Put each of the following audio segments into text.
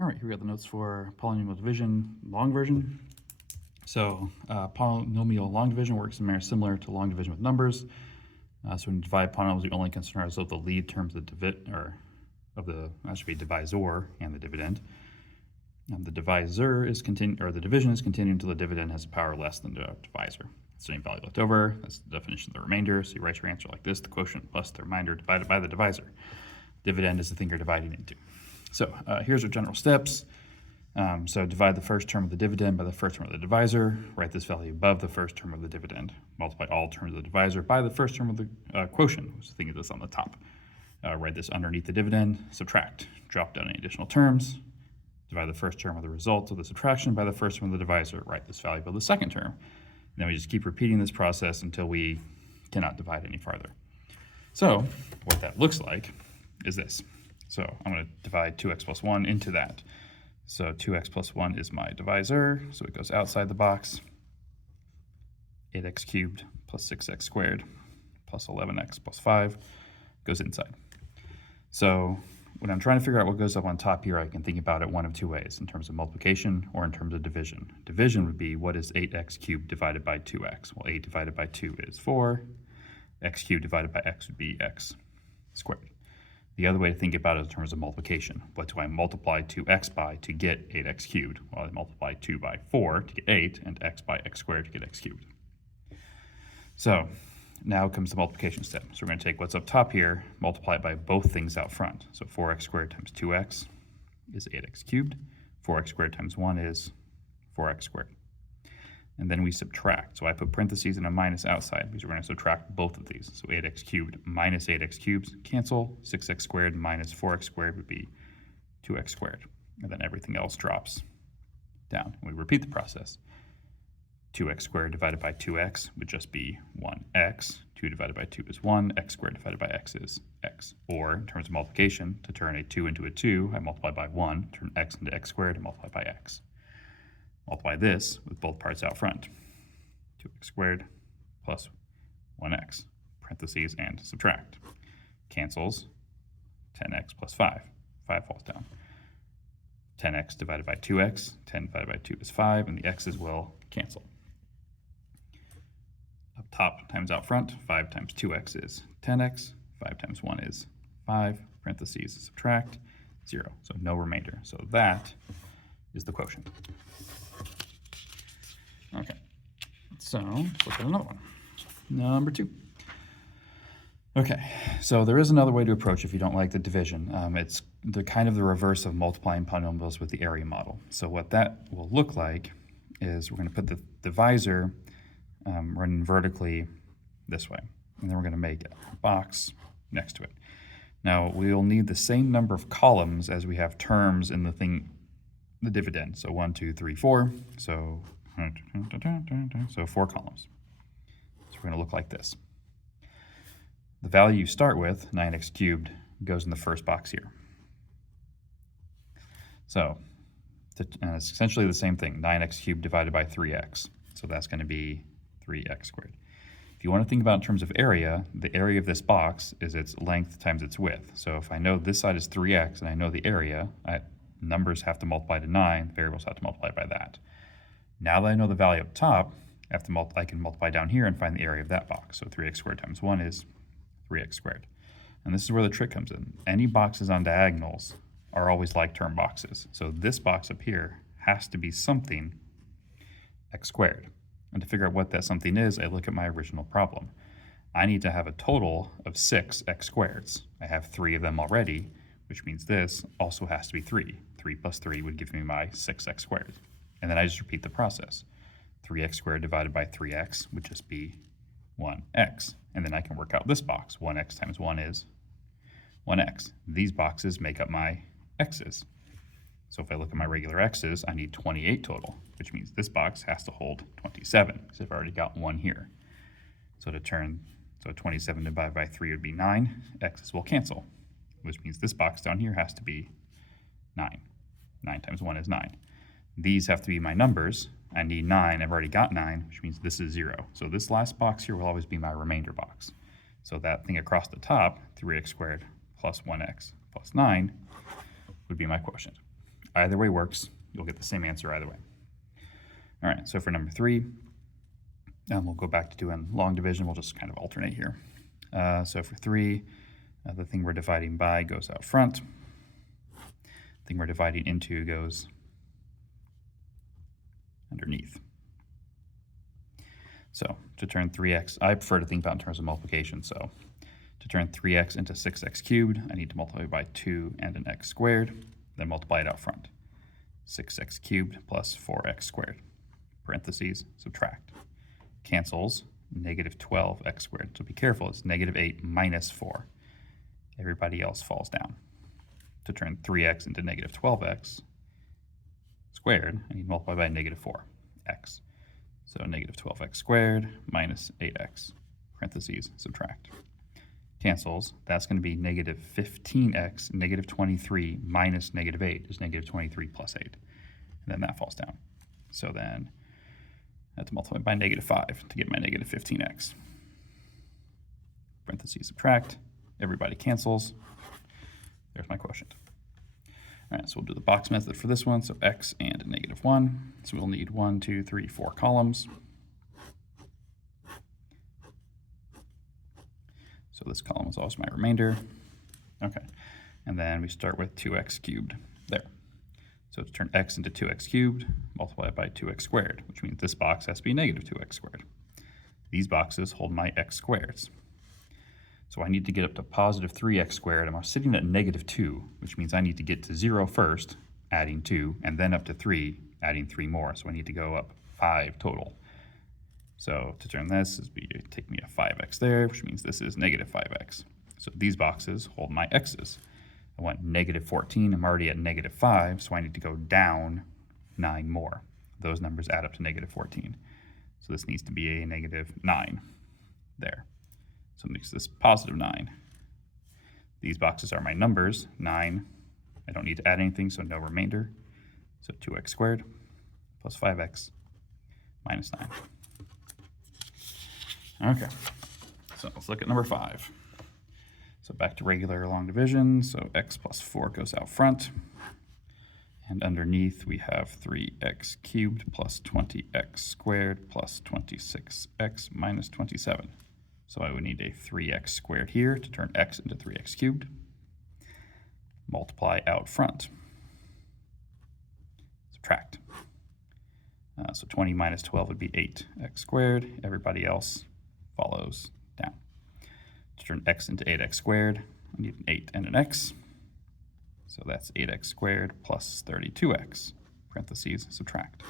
All right, here we got the notes for polynomial division, long version. So polynomial long division works in a manner similar to long division with numbers. So when you divide polynomials, you only consider ourselves the lead terms of that should be divisor and the dividend. And the divisor is the division is continued until the dividend has a power less than the divisor. It's the same value left over. That's the definition of the remainder. So you write your answer like this: the quotient plus the remainder divided by the divisor. Dividend is the thing you're dividing into. So here's our general steps. So divide the first term of the dividend by the first term of the divisor. Write this value above the first term of the dividend. Multiply all terms of the divisor by the first term of the quotient, which is the thing that's on the top. Write this underneath the dividend. Subtract. Drop down any additional terms. Divide the first term of the result of the subtraction by the first term of the divisor. Write this value above the second term. And then we just keep repeating this process until we cannot divide any farther. So what that looks like is this. So I'm going to divide 2x plus 1 into that. So 2x plus 1 is my divisor, so it goes outside the box. 8x cubed plus 6x squared plus 11x plus 5 goes inside. So when I'm trying to figure out what goes up on top here, I can think about it one of two ways, in terms of multiplication or in terms of division. Division would be, what is 8x cubed divided by 2x? Well, 8 divided by 2 is 4. X cubed divided by x would be x squared. The other way to think about it in terms of multiplication. What do I multiply 2x by to get 8x cubed? Well, I multiply 2 by 4 to get 8, and x by x squared to get x cubed. So now comes the multiplication step. So we're going to take what's up top here, multiply it by both things out front. So 4x squared times 2x is 8x cubed. 4x squared times 1 is 4x squared. And then we subtract. So I put parentheses and a minus outside because we're going to subtract both of these. So 8x cubed minus 8x cubed cancel. 6x squared minus 4x squared would be 2x squared. And then everything else drops down. We repeat the process. 2x squared divided by 2x would just be 1x. 2 divided by 2 is 1. X squared divided by x is x. Or in terms of multiplication, to turn a 2 into a 2, I multiply by 1. Turn x into x squared and multiply by x. Multiply this with both parts out front. 2x squared plus 1x, parentheses and subtract. Cancels, 10x plus 5. 5 falls down. 10x divided by 2x, 10 divided by 2 is 5, and the x's will cancel. Up top times out front, 5 times 2x is 10x, 5 times 1 is 5, parentheses, subtract, 0. So no remainder. So that is the quotient. Okay, so let's look at another one. Number 2. Okay, so there is another way to approach if you don't like the division. It's the kind of the reverse of multiplying polynomials with the area model. So what that will look like is we're going to put the divisor running vertically this way, and then we're going to make a box next to it. Now we'll need the same number of columns as we have terms in the dividend. So 1, 2, 3, 4. So 4 columns. So we're going to look like this. The value you start with, 9x cubed, goes in the first box here. So it's essentially the same thing, 9x cubed divided by 3x. So that's going to be 3x squared. If you want to think about in terms of area, the area of this box is its length times its width. So if I know this side is 3x and I know the area, numbers have to multiply to 9, variables have to multiply by that. Now that I know the value up top, I can multiply down here and find the area of that box. So 3x squared times 1 is 3x squared. And this is where the trick comes in. Any boxes on diagonals are always like term boxes. So this box up here has to be something x squared. And to figure out what that something is, I look at my original problem. I need to have a total of 6 x squareds. I have 3 of them already, which means this also has to be 3. 3 plus 3 would give me my 6x squared. And then I just repeat the process. 3x squared divided by 3x would just be 1x. And then I can work out this box. 1x times 1 is 1x. These boxes make up my x's. So if I look at my regular x's, I need 28 total, which means this box has to hold 27, because I've already got 1 here. So 27 divided by 3 would be 9. X's will cancel, which means this box down here has to be 9. 9 times 1 is 9. These have to be my numbers. I need 9. I've already got 9, which means this is 0. So this last box here will always be my remainder box. So that thing across the top, 3x squared plus 1x plus 9, would be my quotient. Either way works. You'll get the same answer either way. All right, so for number 3, we'll go back to doing long division. We'll just kind of alternate here. So for 3, the thing we're dividing by goes out front. The thing we're dividing into goes underneath. So to turn 3x, I prefer to think about in terms of multiplication. So to turn 3x into 6x cubed, I need to multiply by 2 and an x squared, then multiply it out front. 6x cubed plus 4x squared. Parentheses, subtract. Cancels, negative 12x squared. So be careful, it's negative 8 minus 4. Everybody else falls down. To turn 3x into negative 12x squared, I need to multiply by negative 4x. So negative 12x squared minus 8x, parentheses, subtract. Cancels, that's going to be negative 15x, negative 23 minus negative 8 is negative 23 plus 8. And then that falls down. So then I have to multiply by negative 5 to get my negative 15x. Parentheses, subtract. Everybody cancels. There's my quotient. All right, so we'll do the box method for this one. So x and negative 1. So we'll need 1, 2, 3, 4 columns. So this column is also my remainder. Okay, and then we start with 2x cubed there. So to turn x into 2x cubed, multiply it by 2x squared, which means this box has to be negative 2x squared. These boxes hold my x squareds. So I need to get up to positive 3x squared. I'm sitting at negative 2, which means I need to get to 0 first, adding 2, and then up to 3, adding 3 more. So I need to go up 5 total. So to turn this, it'd take me a 5x there, which means this is negative 5x. So these boxes hold my x's. I want negative 14. I'm already at negative 5, so I need to go down 9 more. Those numbers add up to negative 14. So this needs to be a negative 9 there. So it makes this positive 9. These boxes are my numbers, 9. I don't need to add anything, so no remainder. So 2x squared plus 5x minus 9. Okay, so let's look at number 5. So back to regular long division. So x plus 4 goes out front. And underneath we have 3x cubed plus 20x squared plus 26x minus 27. So I would need a 3x squared here to turn x into 3x cubed. Multiply out front. Subtract. So 20 minus 12 would be 8x squared. Everybody else follows down. To turn x into 8x squared, I need an 8 and an x. So that's 8x squared plus 32x, parentheses, subtract.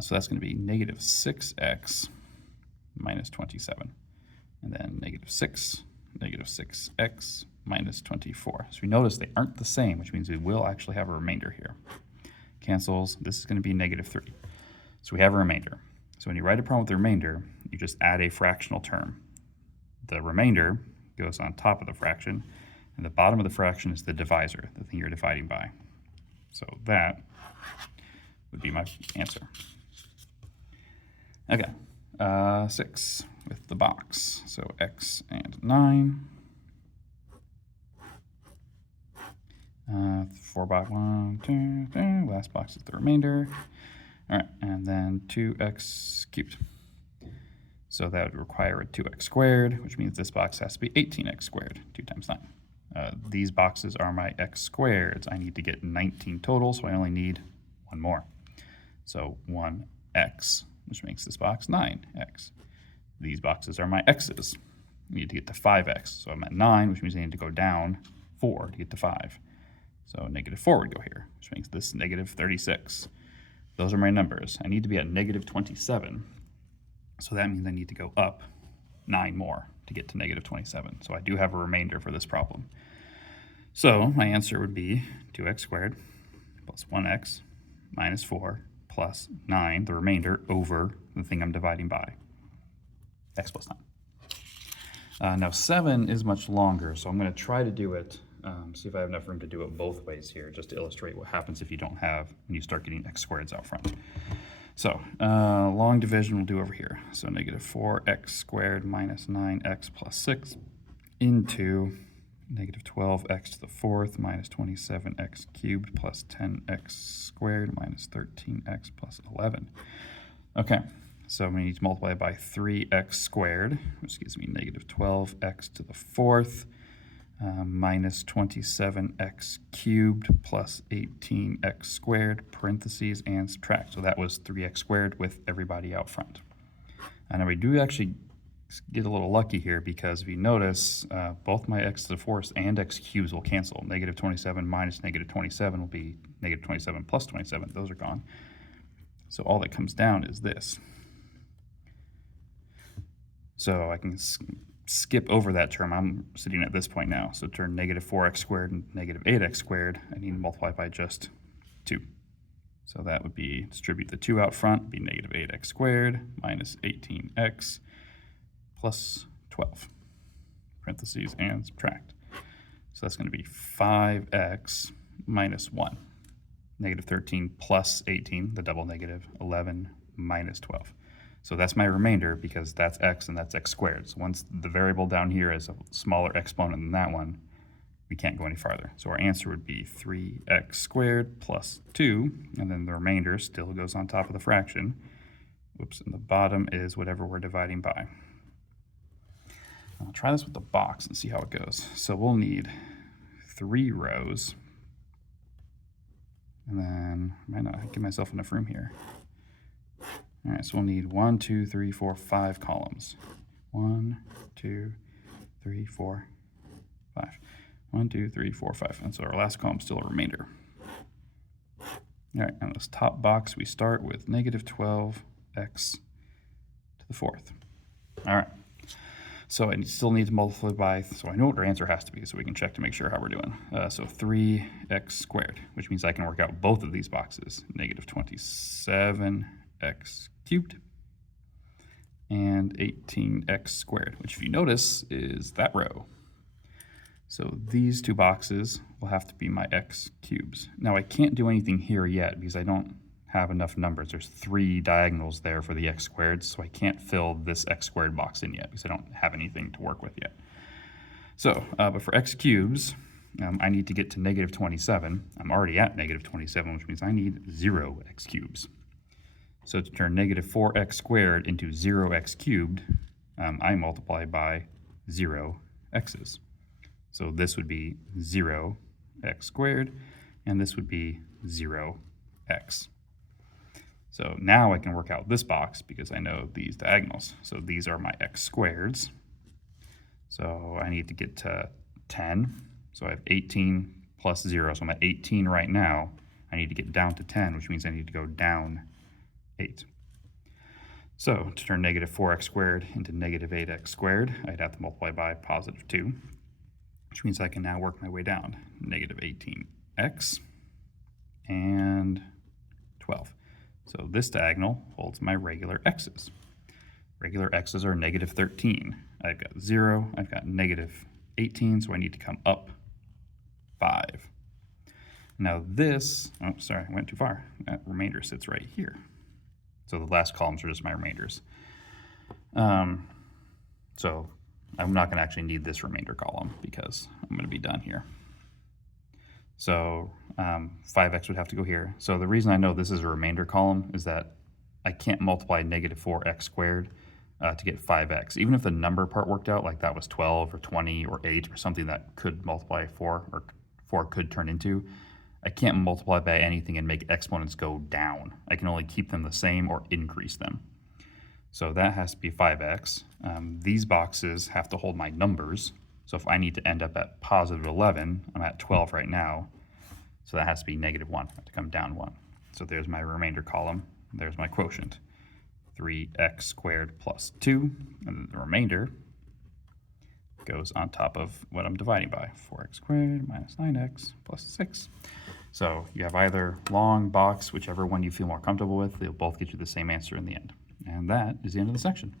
So that's going to be negative 6x minus 27. And then negative 6x minus 24. So we notice they aren't the same, which means we will actually have a remainder here. Cancels, this is going to be negative 3. So we have a remainder. So when you write a problem with the remainder, you just add a fractional term. The remainder goes on top of the fraction, and the bottom of the fraction is the divisor, the thing you're dividing by. So that would be my answer. Okay, 6 with the box. So x and 9. 4 by 1, 2, 2. Last box is the remainder. All right, and then 2x cubed. So that would require a 2x squared, which means this box has to be 18x squared, 2 times 9. These boxes are my x squareds. I need to get 19 total, so I only need 1 more. So 1x, which makes this box 9x. These boxes are my x's. I need to get to 5x. So I'm at 9, which means I need to go down 4 to get to 5. So negative 4 would go here, which makes this negative 36. Those are my numbers. I need to be at negative 27. So that means I need to go up 9 more to get to negative 27. So I do have a remainder for this problem. So my answer would be 2x squared plus 1x minus 4 plus 9, the remainder, over the thing I'm dividing by, x plus 9. Now 7 is much longer, so I'm going to try to do it, see if I have enough room to do it both ways here, just to illustrate what happens if you don't have, when you start getting x squareds out front. So long division we'll do over here. So negative 4x squared minus 9x plus 6 into negative 12x to the fourth minus 27x cubed plus 10x squared minus 13x plus 11. Okay, so we need to multiply by 3x squared, which gives me negative 12x to the fourth minus 27x cubed plus 18x squared, parentheses, and subtract. So that was 3x squared with everybody out front. And we do actually get a little lucky here because if you notice, both my x to the fourth and x cubes will cancel. Negative 27 minus negative 27 will be negative 27 plus 27. Those are gone. So all that comes down is this. So I can skip over that term. I'm sitting at this point now. So turn negative 4x squared and negative 8x squared, I need to multiply by just 2. So that would be, distribute the 2 out front, be negative 8x squared minus 18x plus 12, parentheses, and subtract. So that's going to be 5x minus 1. Negative 13 plus 18, the double negative, 11 minus 12. So that's my remainder because that's x and that's x squared. So once the variable down here is a smaller exponent than that one, we can't go any farther. So our answer would be 3x squared plus 2, and then the remainder still goes on top of the fraction. Whoops, and the bottom is whatever we're dividing by. I'll try this with the box and see how it goes. So we'll need 3 rows, and then I might not give myself enough room here. All right, so we'll need 1, 2, 3, 4, 5 columns. 1, 2, 3, 4, 5. 1, 2, 3, 4, 5. And so our last column is still a remainder. All right, on this top box, we start with negative 12x to the fourth. All right, so I still need to multiply by, so I know what our answer has to be, so we can check to make sure how we're doing. So 3x squared, which means I can work out both of these boxes. Negative 27x cubed and 18x squared, which if you notice is that row. So these two boxes will have to be my x cubes. Now I can't do anything here yet because I don't have enough numbers. There's 3 diagonals there for the x squared, so I can't fill this x squared box in yet because I don't have anything to work with yet. So, but for x cubes, I need to get to negative 27. I'm already at negative 27, which means I need 0 x cubes. So to turn negative 4x squared into 0x cubed, I multiply by 0 x's. So this would be 0x squared, and this would be 0x. So now I can work out this box because I know these diagonals. So these are my x squareds. So I need to get to 10. So I have 18 plus 0, so I'm at 18 right now. I need to get down to 10, which means I need to go down 8. So to turn negative 4x squared into negative 8x squared, I'd have to multiply by positive 2, which means I can now work my way down. Negative 18x and 12. So this diagonal holds my regular x's. Regular x's are negative 13. I've got 0, I've got negative 18, so I need to come up 5. Now this, oh, sorry, I went too far. That remainder sits right here. So the last columns are just my remainders. So I'm not going to actually need this remainder column because I'm going to be done here. So 5x would have to go here. So the reason I know this is a remainder column is that I can't multiply negative 4x squared to get 5x. Even if the number part worked out, like that was 12 or 20 or 8 or something that could multiply 4 or 4 could turn into, I can't multiply by anything and make exponents go down. I can only keep them the same or increase them. So that has to be 5x. These boxes have to hold my numbers. So if I need to end up at positive 11, I'm at 12 right now. So that has to be negative 1. I have to come down 1. So there's my remainder column. There's my quotient. 3x squared plus 2. And then the remainder goes on top of what I'm dividing by. 4x squared minus 9x plus 6. So you have either long, box, whichever one you feel more comfortable with. They'll both get you the same answer in the end. And that is the end of the section.